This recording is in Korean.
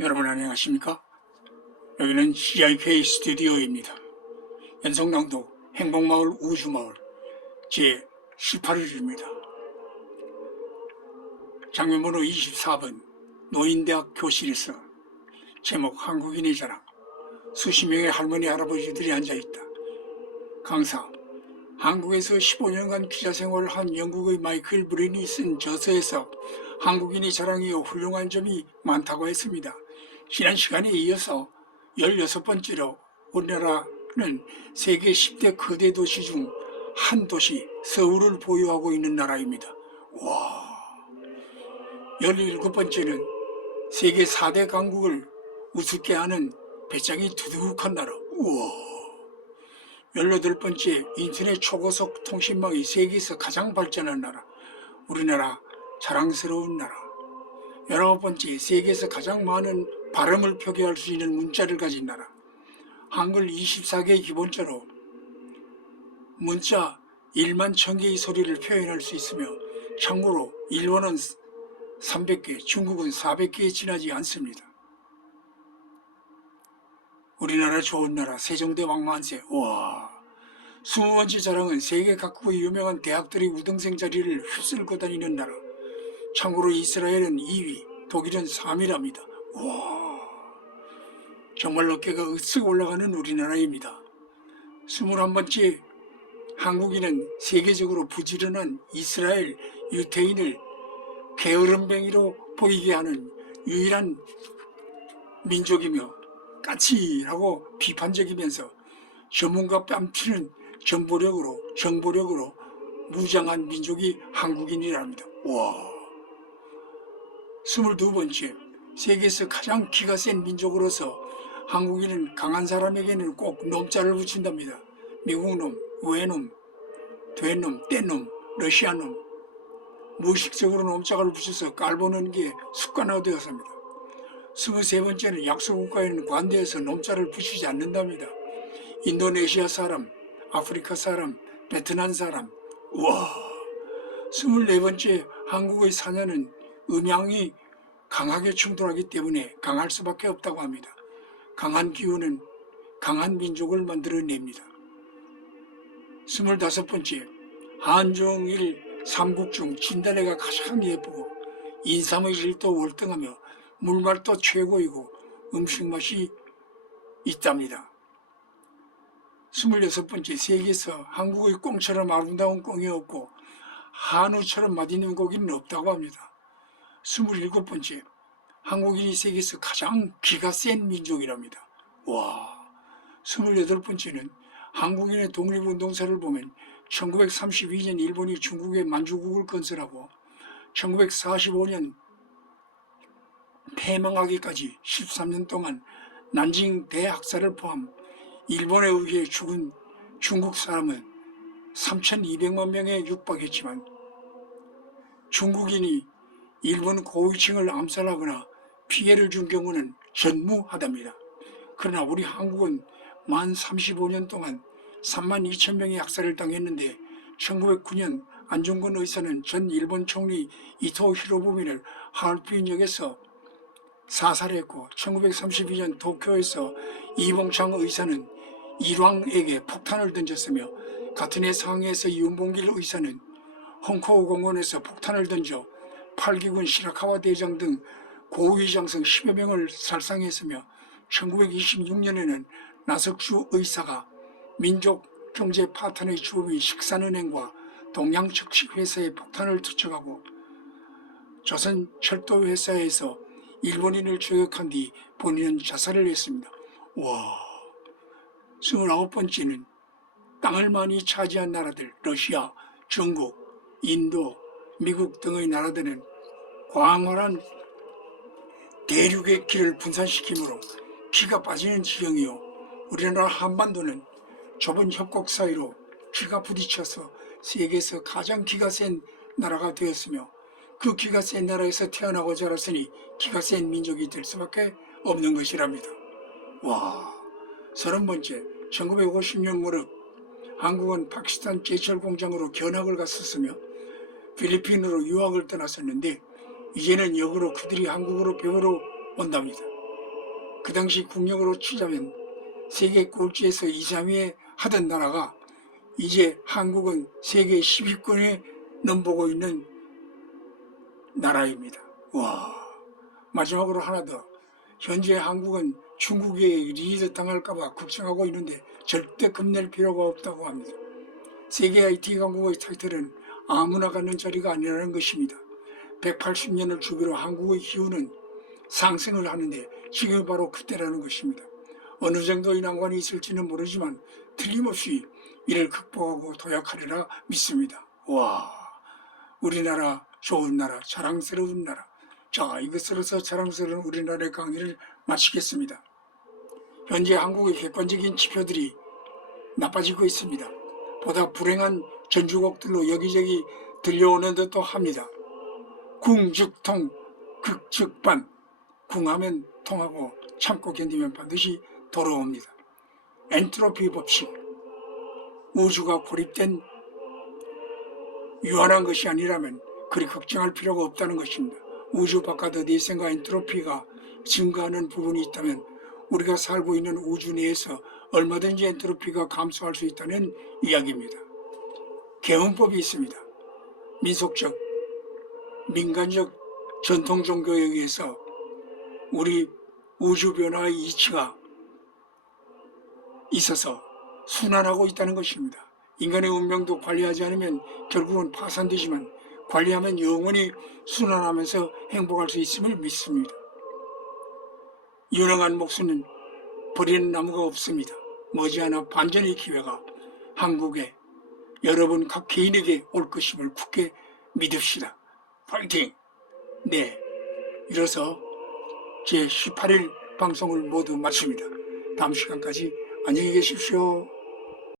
여러분 안녕하십니까? 여기는 CIK 스튜디오입니다. 연성당도 행복마을 우주마을 제18일입니다. 장면번호 24번 노인대학 교실에서 제목 한국인의 자랑. 수십 명의 할머니 할아버지들이 앉아있다. 강사, 한국에서 15년간 기자생활을 한 영국의 마이클 브린이 쓴 저서에서 한국인의 자랑이요 훌륭한 점이 많다고 했습니다. 지난 시간에 이어서 16번째로 우리나라는 세계 10대 거대 도시 중 한 도시 서울을 보유하고 있는 나라입니다. 와, 17번째는 세계 4대 강국을 우습게 하는 배짱이 두둑한 나라. 우와. 18번째 인터넷 초고속 통신망이 세계에서 가장 발전한 나라. 우리나라 자랑스러운 나라. 19번째 세계에서 가장 많은 발음을 표기할 수 있는 문자를 가진 나라. 한글 24개 기본자로 문자 1만 1000개의 소리를 표현할 수 있으며 참고로 일본은 300개, 중국은 400개에 지나지 않습니다. 우리나라 좋은 나라 세종대 왕만세. 와. 20번째 자랑은 세계 각국의 유명한 대학들이 우등생 자리를 휩쓸고 다니는 나라. 참고로 이스라엘은 2위, 독일은 3위랍니다. 와. 정말 어깨가 으쓱 올라가는 우리나라입니다. 21번째 한국인은 세계적으로 부지런한 이스라엘 유태인을 게으름뱅이로 보이게 하는 유일한 민족이며 까칠하고 비판적이면서 전문가 뺨치는 정보력으로 무장한 민족이 한국인이랍니다. 와. 22번째 세계에서 가장 기가 센 민족으로서 한국인은 강한 사람에게는 꼭 놈자를 붙인답니다. 미국놈, 외놈, 된놈, 뗀놈, 러시아놈, 무의식적으로 놈자를 붙여서 깔보는 게 습관화되었습니다. 23번째는 약소국가에는 관대에서 놈자를 붙이지 않는답니다. 인도네시아 사람, 아프리카 사람, 베트남 사람. 우와. 24번째 한국의 사냐는 음양이 강하게 충돌하기 때문에 강할 수밖에 없다고 합니다. 강한 기운은 강한 민족을 만들어냅니다. 25번째 한중일 삼국 중 진달래가 가장 예쁘고 인삼의 질도 월등하며 물맛도 최고이고 음식 맛이 있답니다. 26번째 세계에서 한국의 꽁처럼 아름다운 꽁이 없고 한우처럼 맛있는 고기는 없다고 합니다. 27번째 한국인이 세계에서 가장 기가 센 민족이랍니다. 와. 28번째는 한국인의 독립운동사를 보면 1932년 일본이 중국의 만주국을 건설하고 1945년 폐망하기까지 13년 동안 난징 대학살을 포함 일본에 의해 죽은 중국 사람은 3200만 명에 육박했지만 중국인이 일본 고위층을 암살하거나 피해를 준 경우는 전무하답니다. 그러나 우리 한국은 만 35년 동안 3만 2천 명의 학살을 당했는데 1909년 안중근 의사는 전 일본 총리 이토 히로부미를 하얼빈역에서 사살했고 1932년 도쿄에서 이봉창 의사는 일왕에게 폭탄을 던졌으며 같은 해 상해에서 윤봉길 의사는 헝코우 공원에서 폭탄을 던져 8기군 시라카와 대장 등 고위장성 10여 명을 살상했으며 1926년에는 나석주 의사가 민족경제 파탄의 주범인 식산은행과 동양측식회사에 폭탄을 투척하고 조선철도회사에서 일본인을 저격한 뒤 본인은 자살을 했습니다. 와. 29번째는 땅을 많이 차지한 나라들 러시아, 중국, 인도, 미국 등의 나라들은 광활한 대륙의 길을 분산시키므로 피가 빠지는 지경이요 우리나라 한반도는 좁은 협곡 사이로 피가 부딪혀서 세계에서 가장 기가 센 나라가 되었으며 그 기가 센 나라에서 태어나고 자랐으니 기가 센 민족이 될 수밖에 없는 것이랍니다. 와. 30번째 1950년 무렵 한국은 파키스탄 제철 공장으로 견학을 갔었으며 필리핀으로 유학을 떠났었는데 이제는 역으로 그들이 한국으로 배우러 온답니다. 그 당시 국력으로 치자면 세계 꼴찌에서 2, 3위에 하던 나라가 이제 한국은 세계 10위권에 넘보고 있는 나라입니다. 와, 마지막으로 하나 더. 현재 한국은 중국에 리드 당할까봐 걱정하고 있는데 절대 겁낼 필요가 없다고 합니다. 세계 IT 강국의 타이틀은 아무나 갖는 자리가 아니라는 것입니다. 180년을 주기로 한국의 기후는 상승을 하는데 지금 바로 그때라는 것입니다. 어느 정도의 난관이 있을지는 모르지만 틀림없이 이를 극복하고 도약하리라 믿습니다. 와, 우리나라 좋은 나라, 자랑스러운 나라. 자, 이것으로서 자랑스러운 우리나라의 강의를 마치겠습니다. 현재 한국의 객관적인 지표들이 나빠지고 있습니다. 보다 불행한 전주곡들로 여기저기 들려오는 듯도 합니다. 궁즉통, 극즉반. 궁하면 통하고 참고 견디면 반드시 돌아옵니다. 엔트로피 법칙. 우주가 고립된 유한한 것이 아니라면 그리 걱정할 필요가 없다는 것입니다. 우주 바깥의 내생과 엔트로피가 증가하는 부분이 있다면 우리가 살고 있는 우주 내에서 얼마든지 엔트로피가 감소할 수 있다는 이야기입니다. 계운법이 있습니다. 민속적, 민간적 전통 종교에 의해서 우리 우주 변화의 이치가 있어서 순환하고 있다는 것입니다. 인간의 운명도 관리하지 않으면 결국은 파산되지만 관리하면 영원히 순환하면서 행복할 수 있음을 믿습니다. 유능한 목수는 버리는 나무가 없습니다. 머지않아 반전의 기회가 한국에 여러분 각 개인에게 올 것임을 굳게 믿읍시다. 파이팅! 네, 이로써 제18일 방송을 모두 마칩니다. 다음 시간까지 안녕히 계십시오.